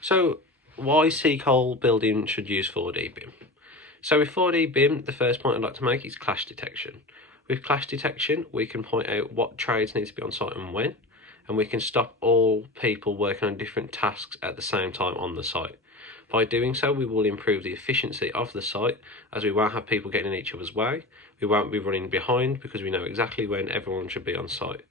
So, why Seacole building should use 4D BIM? So with 4D BIM, the first point I'd like to make is clash detection. With clash detection, we can point out what trades need to be on site and when, and we can stop all people working on different tasks at the same time on the site. By doing so, we will improve the efficiency of the site, as we won't have people getting in each other's way. We won't be running behind because we know exactly when everyone should be on site.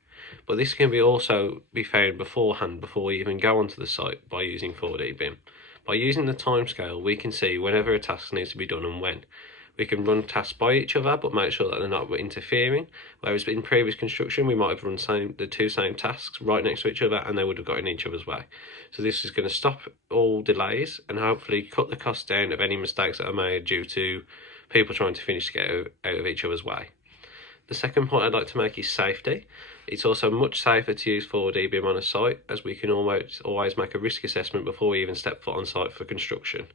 But this can also be found beforehand, before we even go onto the site, by using 4D BIM. By using the timescale, we can see whenever a task needs to be done and when. We can run tasks by each other, but make sure that they're not interfering. Whereas in previous construction, we might have run the two same tasks right next to each other, and they would have got in each other's way. So this is going to stop all delays and hopefully cut the costs down of any mistakes that are made due to people trying to finish to get out of each other's way. The second point I'd like to make is safety. It's also much safer to use 4D BIM on a site, as we can always make a risk assessment before we even step foot on site for construction.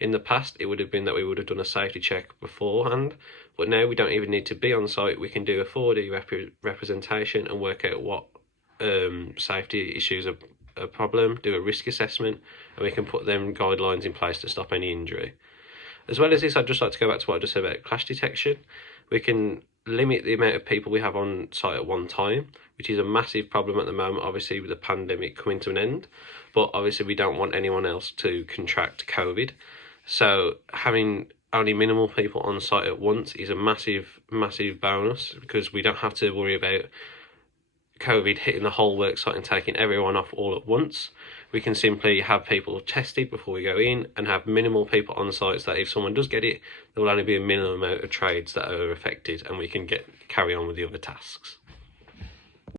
In the past, it would have been that we would have done a safety check beforehand, but now we don't even need to be on site. We can do a 4D representation and work out what safety issues are a problem, do a risk assessment, and we can put them guidelines in place to stop any injury. As well as this, I'd just like to go back to what I just said about clash detection. We can limit the amount of people we have on site at one time, which is a massive problem at the moment, obviously with the pandemic coming to an end, but obviously we don't want anyone else to contract COVID. So having only minimal people on site at once is a massive bonus, because we don't have to worry about COVID hitting the whole work site and taking everyone off all at once. We can simply have people tested before we go in and have minimal people on site, so that if someone does get it, there will only be a minimum amount of trades that are affected, and we can carry on with the other tasks.